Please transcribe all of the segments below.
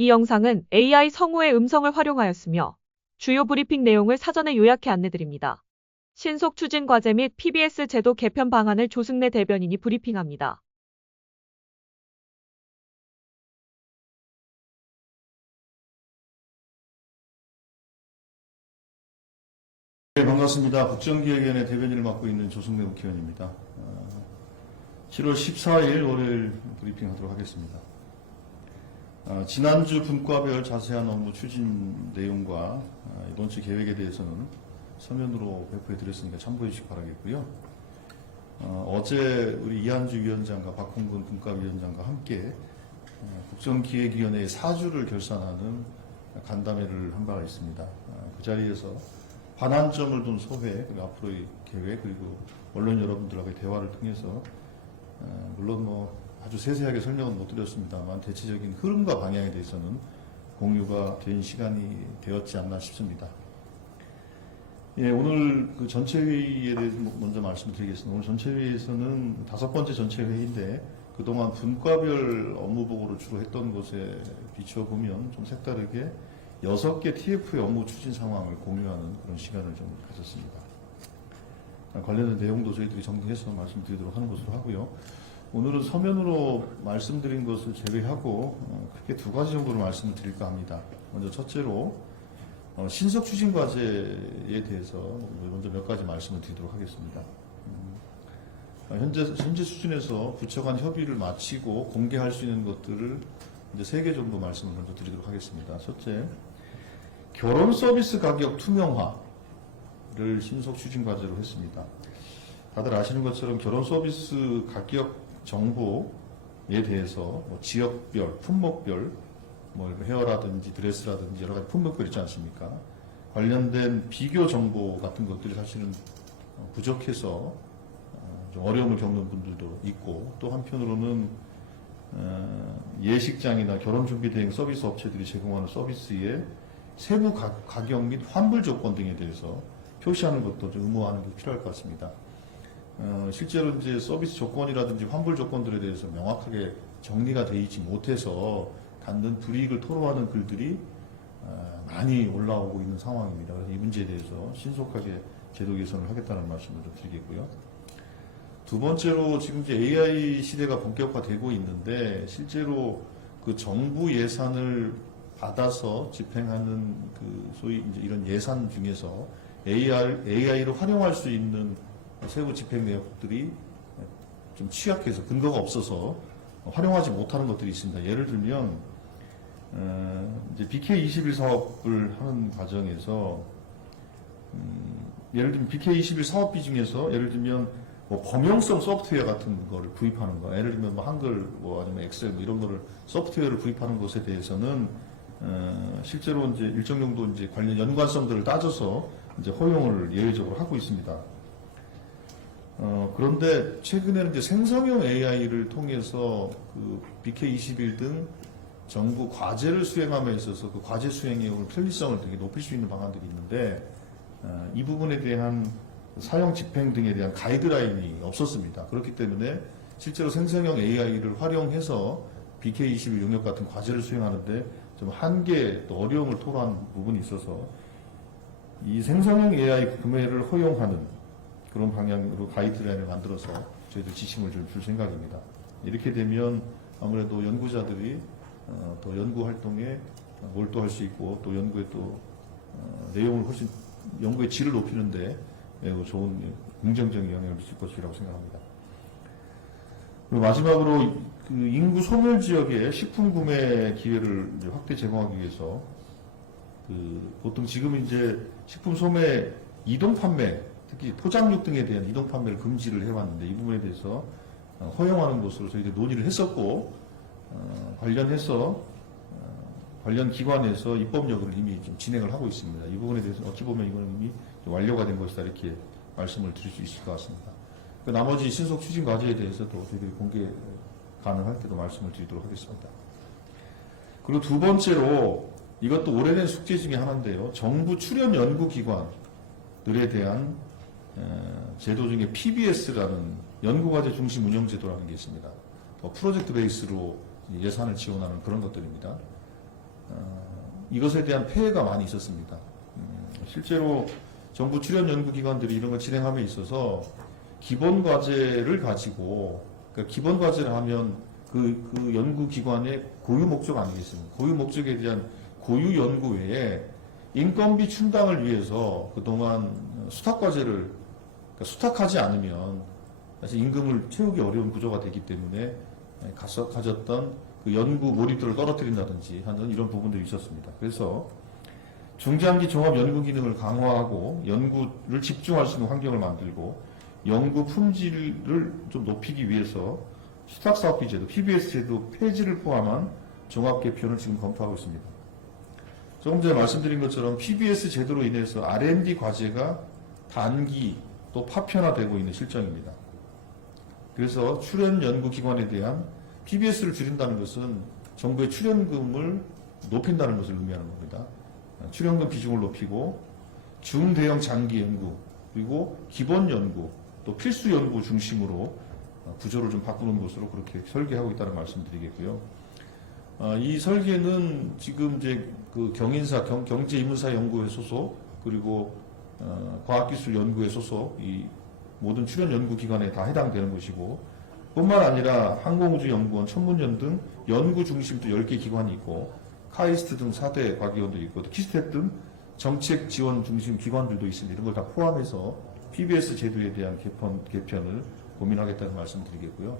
이 영상은 AI 성우의 음성을 활용하였으며 주요 브리핑 내용을 사전에 요약해 안내드립니다. 신속 추진 과제 및 PBS 제도 개편 방안을 조승래 대변인이 브리핑합니다. 네, 반갑습니다. 국정기획위원회 대변인을 맡고 있는 조승래 국회의원입니다. 7월 14일 월요일 브리핑하도록 하겠습니다. 지난주 분과별 자세한 업무 추진 내용과 이번 주 계획에 대해서는 서면으로 배포해 드렸으니까 참고해 주시기 바라겠고요. 어제 우리 이한주 위원장과 박홍근 분과위원장과 함께 국정기획위원회의 사주를 결산하는 간담회를 한 바가 있습니다. 그 자리에서 반환점을 둔 소회, 그리고 앞으로의 계획, 그리고 언론 여러분들과의 대화를 통해서 물론 아주 세세하게 설명은 못 드렸습니다만 대체적인 흐름과 방향에 대해서는 공유가 된 시간이 되었지 않나 싶습니다. 예, 오늘 그 전체 회의에 대해서 먼저 말씀드리겠습니다. 오늘 전체 회의에서는 5번째 전체 회의인데 그동안 분과별 업무 보고를 주로 했던 것에 비추어 보면 좀 색다르게 6개 TF의 업무 추진 상황을 공유하는 그런 시간을 좀 가졌습니다. 관련된 내용도 저희들이 정리해서 말씀드리도록 하는 것으로 하고요. 오늘은 서면으로 말씀드린 것을 제외하고 크게 2가지 정도로 말씀을 드릴까 합니다. 먼저 첫째로 신속 추진 과제에 대해서 먼저 몇 가지 말씀을 드리도록 하겠습니다. 현재 수준에서 부처 간 협의를 마치고 공개할 수 있는 것들을 이제 3개 정도 말씀을 먼저 드리도록 하겠습니다. 첫째, 결혼 서비스 가격 투명화를 신속 추진 과제로 했습니다. 다들 아시는 것처럼 결혼 서비스 가격 정보에 대해서 지역별, 품목별, 헤어라든지 드레스라든지 여러 가지 품목별 있지 않습니까? 관련된 비교 정보 같은 것들이 사실은 부족해서 좀 어려움을 겪는 분들도 있고, 또 한편으로는 예식장이나 결혼준비대행 서비스 업체들이 제공하는 서비스의 세부 가격 및 환불 조건 등에 대해서 표시하는 것도 좀 의무화하는 게 필요할 것 같습니다. 실제로 이제 서비스 조건이라든지 환불 조건들에 대해서 명확하게 정리가 되어 있지 못해서 단든 불이익을 토로하는 글들이 많이 올라오고 있는 상황입니다. 그래서 이 문제에 대해서 신속하게 제도 개선을 하겠다는 말씀을 좀 드리겠고요. 두 번째로 지금 이제 AI 시대가 본격화되고 있는데 실제로 그 정부 예산을 받아서 집행하는 그 소위 이제 이런 예산 중에서 AI를 활용할 수 있는 세부 집행 내역들이 좀 취약해서 근거가 없어서 활용하지 못하는 것들이 있습니다. 예를 들면 이제 BK21 사업을 하는 과정에서 예를 들면 BK21 사업비 중에서 예를 들면 범용성 소프트웨어 같은 거를 구입하는 거, 예를 들면 한글 아니면 엑셀 이런 거를 소프트웨어를 구입하는 것에 대해서는 실제로 이제 일정 정도 이제 관련 연관성들을 따져서 이제 허용을 예외적으로 하고 있습니다. 그런데 최근에는 이제 생성형 AI를 통해서 그 BK21 등 정부 과제를 수행함에 있어서 그 과제 수행의 편리성을 되게 높일 수 있는 방안들이 있는데 이 부분에 대한 사용 집행 등에 대한 가이드라인이 없었습니다. 그렇기 때문에 실제로 생성형 AI를 활용해서 BK21 용역 같은 과제를 수행하는데 좀 한계 또 어려움을 토로한 부분이 있어서 이 생성형 AI 구매를 허용하는 그런 방향으로 가이드라인을 만들어서 저희들 지침을 줄 생각입니다. 이렇게 되면 아무래도 연구자들이 더 연구 활동에 몰두할 수 있고 또 연구에 또 내용을 훨씬 연구의 질을 높이는데 매우 좋은 긍정적인 영향을 미칠 것이라고 생각합니다. 그리고 마지막으로 그 인구 소멸 지역에 식품 구매 기회를 이제 확대 제공하기 위해서 보통 지금 이제 식품 소매 이동 판매, 특히 포장육 등에 대한 이동 판매를 금지를 해왔는데 이 부분에 대해서 허용하는 것으로 저희들이 논의를 했었고 관련해서 관련 기관에서 입법력을 이미 좀 진행을 하고 있습니다. 이 부분에 대해서 어찌 보면 이거는 이미 완료가 된 것이다 이렇게 말씀을 드릴 수 있을 것 같습니다. 그 나머지 신속 추진 과제에 대해서도 저희들이 공개 가능할 때도 말씀을 드리도록 하겠습니다. 그리고 두 번째로 이것도 오래된 숙제 중에 하나인데요. 정부 출연 연구기관들에 대한 제도 중에 PBS라는 연구과제 중심 운영 제도라는 게 있습니다. 프로젝트 베이스로 예산을 지원하는 그런 것들입니다. 이것에 대한 폐해가 많이 있었습니다. 실제로 정부 출연 연구기관들이 이런 걸 진행함에 있어서 기본 과제를 가지고, 그러니까 기본 과제를 하면 그 연구기관의 고유 목적 아니겠습니까? 고유 목적에 대한 고유 연구 외에 인건비 충당을 위해서 그동안 수탁 과제를, 그러니까 수탁하지 않으면 사실 임금을 채우기 어려운 구조가 되기 때문에 가졌던 그 연구 몰입도를 떨어뜨린다든지 하는 이런 부분들이 있었습니다. 그래서 중장기 종합 연구 기능을 강화하고 연구를 집중할 수 있는 환경을 만들고 연구 품질을 좀 높이기 위해서 수탁사업비 제도, PBS 제도 폐지를 포함한 종합 개편을 지금 검토하고 있습니다. 조금 전에 말씀드린 것처럼 PBS 제도로 인해서 R&D 과제가 단기 또 파편화되고 있는 실정입니다. 그래서 출연 연구기관에 대한 PBS를 줄인다는 것은 정부의 출연금을 높인다는 것을 의미하는 겁니다. 출연금 비중을 높이고 중대형 장기 연구 그리고 기본 연구 또 필수 연구 중심으로 구조를 좀 바꾸는 것으로 그렇게 설계하고 있다는 말씀드리겠고요. 이 설계는 지금 이제 그 경인사 경제인문사연구회 소속 그리고 과학기술연구회 소속 이 모든 출연 연구기관에 다 해당되는 것이고 뿐만 아니라 항공우주연구원, 천문연 등 연구 중심도 10개 기관이 있고 카이스트 등 4대 과기관도 있고 키스텟 등 정책 지원 중심 기관들도 있습니다. 이런 걸 다 포함해서 PBS 제도에 대한 개편을 고민하겠다는 말씀드리겠고요.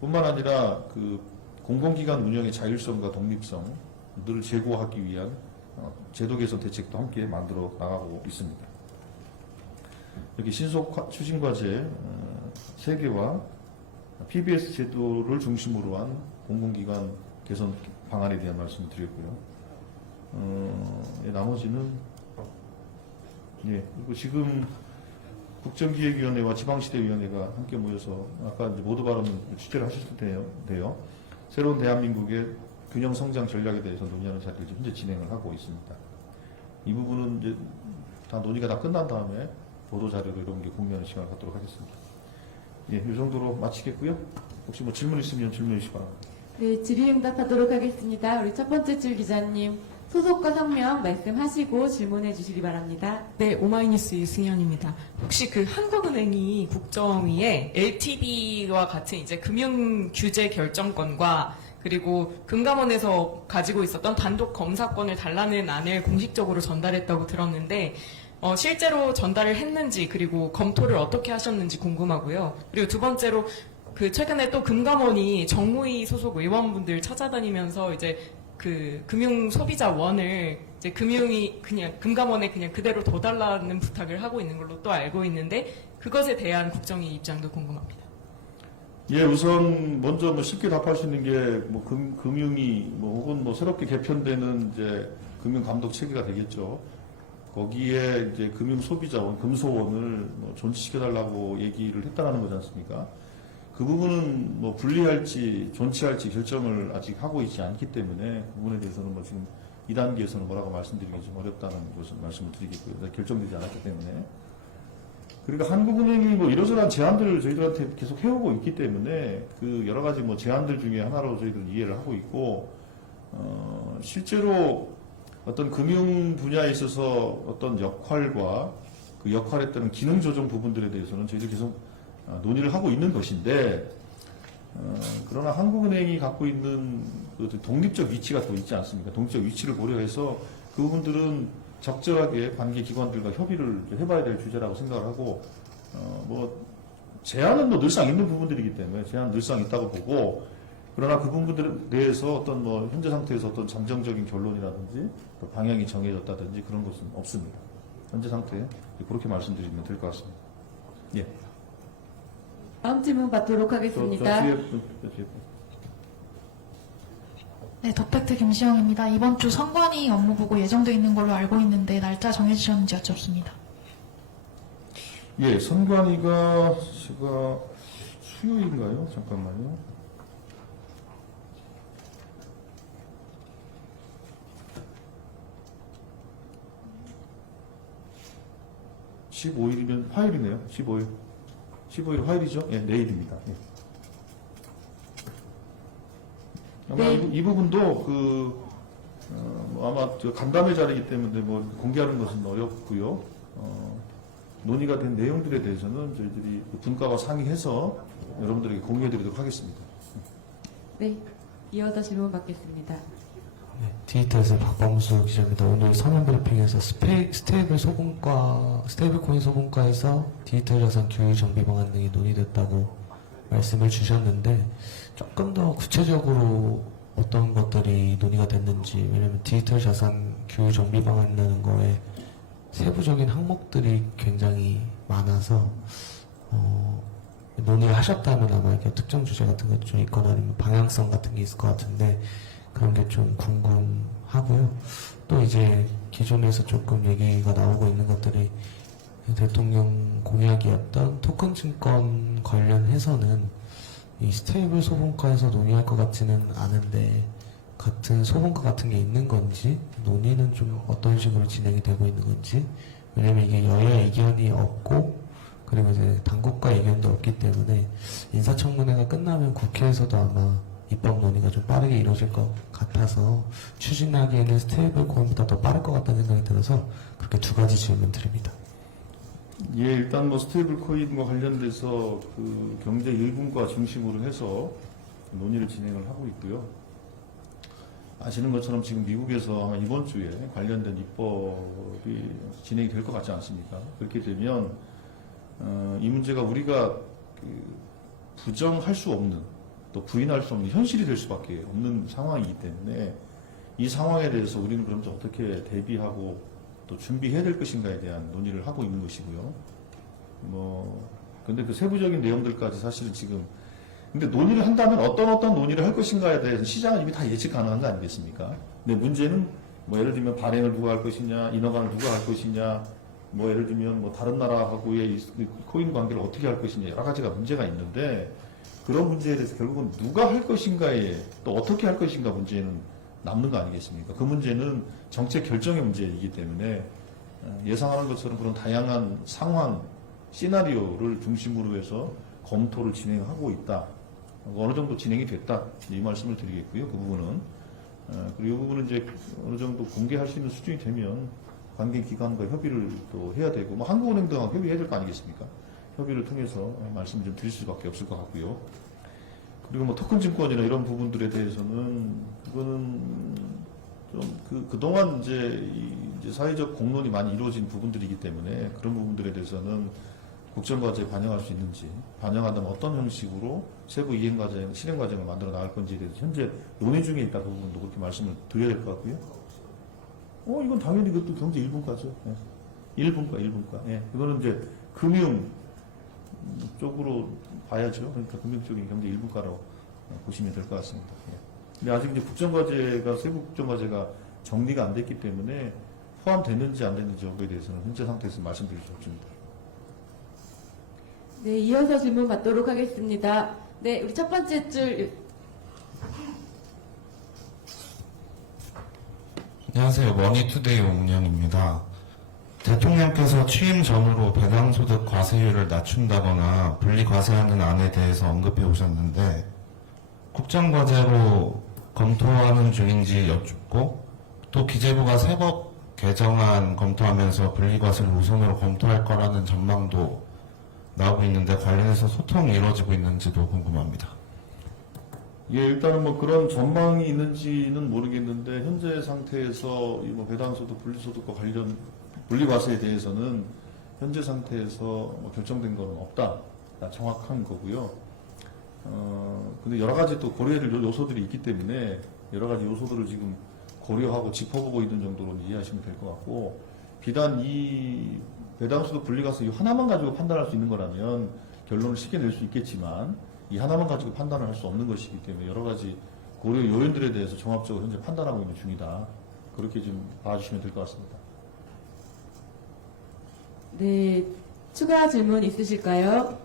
뿐만 아니라 그 공공기관 운영의 자율성과 독립성을 제고하기 위한 제도 개선 대책도 함께 만들어 나가고 있습니다. 여기 신속 추진 과제 3개와 PBS 제도를 중심으로 한 공공기관 개선 방안에 대한 말씀을 드렸고요. 나머지는 그리고 지금 국정기획위원회와 지방시대위원회가 함께 모여서 아까 이제 모두 발언 취재를 하셨을 텐데요. 새로운 대한민국의 균형 성장 전략에 대해서 논의하는 자리를 현재 진행을 하고 있습니다. 이 부분은 이제 다 논의가 다 끝난 다음에 보도 자료를 이런 게 공유하는 시간을 갖도록 하겠습니다. 이 정도로 마치겠고요. 혹시 뭐 질문 있으면 질문해 주시기 바랍니다. 네, 질의응답하도록 하겠습니다. 우리 첫 번째 줄 기자님 소속과 성명 말씀하시고 질문해 주시기 바랍니다. 네, 오마이뉴스 이승현입니다. 혹시 그 한국은행이 국정위에 LTV와 같은 이제 금융 규제 결정권과 그리고 금감원에서 가지고 있었던 단독 검사권을 달라는 안을 공식적으로 전달했다고 들었는데 실제로 전달을 했는지 그리고 검토를 어떻게 하셨는지 궁금하고요. 그리고 두 번째로 그 최근에 또 금감원이 정무위 소속 의원분들 찾아다니면서 이제 그 금융 소비자원을 이제 금감원에 그냥 그대로 둬달라는 부탁을 하고 있는 걸로 또 알고 있는데 그것에 대한 국정위 입장도 궁금합니다. 예, 우선 먼저 뭐 쉽게 답할 수 있는 게 뭐 금융이 뭐 혹은 뭐 새롭게 개편되는 이제 금융 감독 체계가 되겠죠. 거기에 이제 금융 소비자원, 금소원을 뭐 존치시켜달라고 얘기를 했다라는 거지 않습니까? 그 부분은 뭐 분리할지 존치할지 결정을 아직 하고 있지 않기 때문에 그 부분에 대해서는 뭐 지금 2단계에서는 뭐라고 말씀드리기 좀 어렵다는 것을 말씀을 드리겠고요. 결정되지 않았기 때문에. 그러니까 한국은행이 뭐 이러저러한 제안들을 저희들한테 계속 해오고 있기 때문에 그 여러 가지 뭐 제안들 중에 하나로 저희들은 이해를 하고 있고, 실제로 어떤 금융 분야에 있어서 어떤 역할과 그 역할에 따른 기능 조정 부분들에 대해서는 저희들 계속 논의를 하고 있는 것인데, 그러나 한국은행이 갖고 있는 그 독립적 위치가 또 있지 않습니까? 독립적 위치를 고려해서 그 부분들은 적절하게 관계 기관들과 협의를 해봐야 될 주제라고 생각을 하고, 뭐 제한은 뭐 늘상 있는 부분들이기 때문에 제한 늘상 있다고 보고, 그러나 그 부분들에 대해서 어떤 뭐 현재 상태에서 어떤 잠정적인 결론이라든지 또 방향이 정해졌다든지 그런 것은 없습니다. 현재 상태에 그렇게 말씀드리면 될 것 같습니다. 예. 다음 질문 받도록 하겠습니다. 뒤에. 네, 덕팩트 김시영입니다. 이번 주 선관위 업무보고 예정되어 있는 걸로 알고 있는데 날짜 정해주셨는지 여쭙습니다. 예, 선관위가 제가 수요일인가요? 잠깐만요. (15일이면) 화요일이네요. 15일 화요일이죠? 예, 내일입니다. 예. 아마 네. 이 부분도 아마 저 간담회 자리이기 때문에 뭐 공개하는 것은 어렵고요. 논의가 된 내용들에 대해서는 저희들이 분과와 상의해서 여러분들에게 공유해드리도록 하겠습니다. 네, 이어서 질문 받겠습니다. 네, 디지털에서 박범수 기자입니다. 오늘 서면 브리핑에서 스테이블 코인 소분과에서 디지털 자산 규율 정비 방안 등이 논의됐다고 말씀을 주셨는데 조금 더 구체적으로 어떤 것들이 논의가 됐는지, 왜냐면 디지털 자산 규율 정비 방안이라는 거에 세부적인 항목들이 굉장히 많아서 논의를 하셨다면 아마 이렇게 특정 주제 같은 게 좀 있거나 아니면 방향성 같은 게 있을 것 같은데 그런 게 좀 궁금하고요. 또 이제 기존에서 조금 얘기가 나오고 있는 것들이 대통령 공약이었던 토큰 증권 관련해서는 이 스테이블 소분과에서 논의할 것 같지는 않은데 같은 소분과 같은 게 있는 건지 논의는 좀 어떤 식으로 진행이 되고 있는 건지, 왜냐면 이게 여야 의견이 없고 그리고 이제 당국과 의견도 없기 때문에 인사청문회가 끝나면 국회에서도 아마 입법 논의가 좀 빠르게 이루어질 것 같아서 추진하기에는 스테이블 코인보다 더 빠를 것 같다는 생각이 들어서 그렇게 두 가지 질문 드립니다. 예, 일단 뭐 스테이블 코인과 관련돼서 그 경제 일분과 중심으로 해서 논의를 진행을 하고 있고요. 아시는 것처럼 지금 미국에서 아마 이번 주에 관련된 입법이 진행이 될 것 같지 않습니까? 그렇게 되면 이 문제가 우리가 부정할 수 없는, 또 부인할 수 없는 현실이 될 수밖에 없는 상황이기 때문에 이 상황에 대해서 우리는 그럼 좀 어떻게 대비하고 또 준비해야 될 것인가에 대한 논의를 하고 있는 것이고요. 근데 그 세부적인 내용들까지 사실은 지금, 근데 논의를 한다면 어떤 논의를 할 것인가에 대해서 시장은 이미 다 예측 가능한 거 아니겠습니까? 근데 문제는 뭐 예를 들면 발행을 누가 할 것이냐, 인허가를 누가 할 것이냐, 뭐 예를 들면 뭐 다른 나라하고의 코인 관계를 어떻게 할 것이냐, 여러 가지가 문제가 있는데 그런 문제에 대해서 결국은 누가 할 것인가에 또 어떻게 할 것인가 문제는 남는 거 아니겠습니까? 그 문제는 정책 결정의 문제이기 때문에 예상하는 것처럼 그런 다양한 상황, 시나리오를 중심으로 해서 검토를 진행하고 있다. 어느 정도 진행이 됐다. 이 말씀을 드리겠고요. 그 부분은. 그리고 이 부분은 이제 어느 정도 공개할 수 있는 수준이 되면 관계기관과 협의를 또 해야 되고, 뭐 한국은행 등하고 협의해야 될 거 아니겠습니까? 협의를 통해서 말씀을 좀 드릴 수밖에 없을 것 같고요. 그리고 뭐 토큰 증권이나 이런 부분들에 대해서는 그거는 좀 그동안 이제 사회적 공론이 많이 이루어진 부분들이기 때문에 그런 부분들에 대해서는 국정과제에 반영할 수 있는지, 반영한다면 어떤 형식으로 세부 이행과정, 실행과정을 만들어 나갈 건지에 대해서 현재 논의 중에 있다. 그 부분도 그렇게 말씀을 드려야 될 것 같고요. 이건 당연히 그것도 경제 1분과죠. 예. 1분과. 예. 이거는 이제 금융 쪽으로 봐야죠. 그러니까 금융 쪽이 경제 1분과라고 보시면 될 것 같습니다. 예. 근데 아직 이제 국정과제가, 세부 국정과제가 정리가 안 됐기 때문에 포함됐는지 안 됐는지 여부에 대해서는 현재 상태에서 말씀드릴 수 없습니다. 네, 이어서 질문 받도록 하겠습니다. 네, 우리 첫 번째 줄. 안녕하세요. 머니투데이 옹영입니다. 대통령께서 취임 전후로 배당소득 과세율을 낮춘다거나 분리과세하는 안에 대해서 언급해 오셨는데 국정과제로 검토하는 중인지 여쭙고, 또 기재부가 세법 개정안 검토하면서 분리과세를 우선으로 검토할 거라는 전망도 나오고 있는데 관련해서 소통이 이루어지고 있는지도 궁금합니다. 예, 일단은 뭐 그런 전망이 있는지는 모르겠는데 현재 상태에서 이 뭐 배당소득, 분리소득과 관련 분리과세에 대해서는 현재 상태에서 뭐 결정된 건 없다. 정확한 거고요. 근데 여러 가지 또 고려해야 될 요소들이 있기 때문에 여러 가지 요소들을 지금 고려하고 짚어보고 있는 정도로 이해하시면 될 것 같고, 비단 이 배당소득 분리과세 이 하나만 가지고 판단할 수 있는 거라면 결론을 쉽게 낼 수 있겠지만 이 하나만 가지고 판단을 할 수 없는 것이기 때문에 여러 가지 고려 요인들에 대해서 종합적으로 현재 판단하고 있는 중이다. 그렇게 좀 봐주시면 될 것 같습니다. 네, 추가 질문 있으실까요?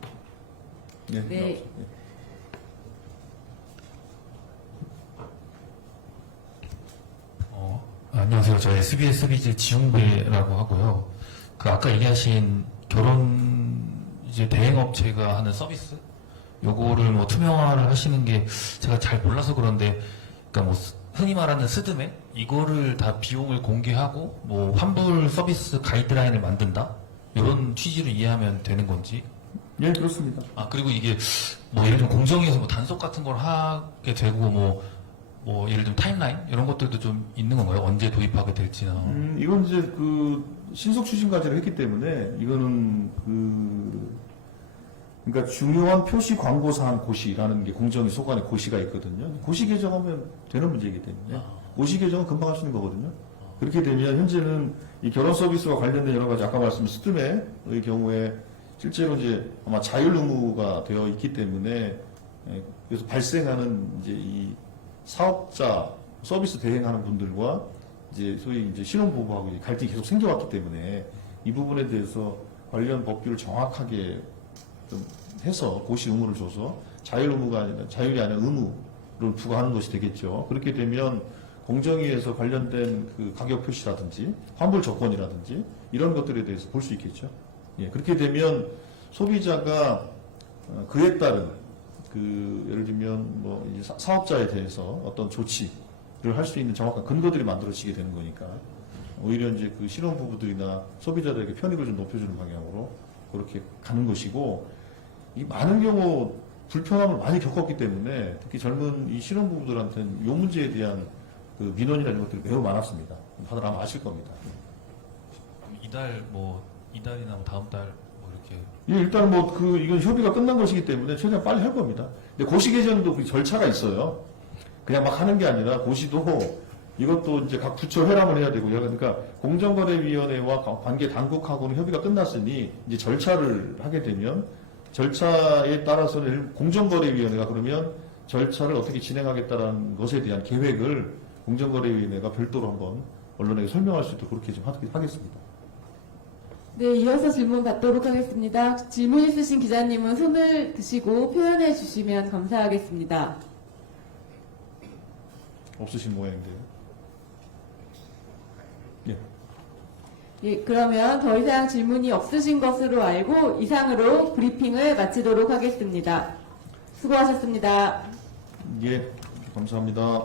네. 네. 안녕하세요. 저 SBS 비즈 지용배라고 하고요. 그 아까 얘기하신 결혼 이제 대행업체가 하는 서비스 요거를 뭐 투명화를 하시는 게 제가 잘 몰라서 그런데, 그러니까 뭐 흔히 말하는 스드메 이거를 다 비용을 공개하고 뭐 환불 서비스 가이드라인을 만든다 이런 취지로 이해하면 되는 건지. 예, 그렇습니다. 아 그리고 이게 뭐 예를 들면 공정위에서 뭐 단속 같은 걸 하게 되고 뭐 예를 들면 타임라인 이런 것들도 좀 있는 건가요? 언제 도입하게 될지나. 이건 이제 그 신속 추진 과제를 했기 때문에 이거는 그러니까 중요한 표시 광고 사항 고시라는 게 공정위 소관에 고시가 있거든요. 고시 개정하면 되는 문제이기 때문에 고시 개정은 금방 할 수 있는 거거든요. 그렇게 되면 현재는 이 결혼 서비스와 관련된 여러 가지 아까 말씀드린 스드메의 경우에 실제로 이제 아마 자율 의무가 되어 있기 때문에 그래서 발생하는 이제 이 사업자 서비스 대행하는 분들과 이제 소위 이제 신혼부부하고 이제 갈등이 계속 생겨왔기 때문에 이 부분에 대해서 관련 법규를 정확하게 좀 해서 고시 의무를 줘서 자율 의무가 아니라 자율이 아니라 의무를 부과하는 것이 되겠죠. 그렇게 되면 공정위에서 관련된 그 가격 표시라든지 환불 조건이라든지 이런 것들에 대해서 볼 수 있겠죠. 예, 그렇게 되면 소비자가 그에 따른 그 예를 들면 뭐 이제 사업자에 대해서 어떤 조치를 할 수 있는 정확한 근거들이 만들어지게 되는 거니까 오히려 이제 그 신혼부부들이나 소비자들에게 편익을 좀 높여주는 방향으로 그렇게 가는 것이고 이 많은 경우 불편함을 많이 겪었기 때문에 특히 젊은 이 신혼부부들한테는 이 문제에 대한 그 민원이나 이런 것들이 매우 많았습니다. 다들 아마 아실 겁니다. 이달이나 뭐 다음 달 뭐 이렇게. 예, 일단 뭐 이건 협의가 끝난 것이기 때문에 최대한 빨리 할 겁니다. 근데 고시 개정도 그 절차가 있어요. 그냥 막 하는 게 아니라 고시도 이것도 이제 각 부처 회람을 해야 되고요. 그러니까 공정거래위원회와 관계 당국하고는 협의가 끝났으니 이제 절차를 하게 되면 절차에 따라서는 공정거래위원회가 그러면 절차를 어떻게 진행하겠다라는 것에 대한 계획을 공정거래위원회가 별도로 한번 언론에게 설명할 수 있도록 그렇게 좀 하겠습니다. 네, 이어서 질문 받도록 하겠습니다. 질문 있으신 기자님은 손을 드시고 표현해 주시면 감사하겠습니다. 없으신 모양인데요. 예. 예, 그러면 더 이상 질문이 없으신 것으로 알고 이상으로 브리핑을 마치도록 하겠습니다. 수고하셨습니다. 예, 감사합니다.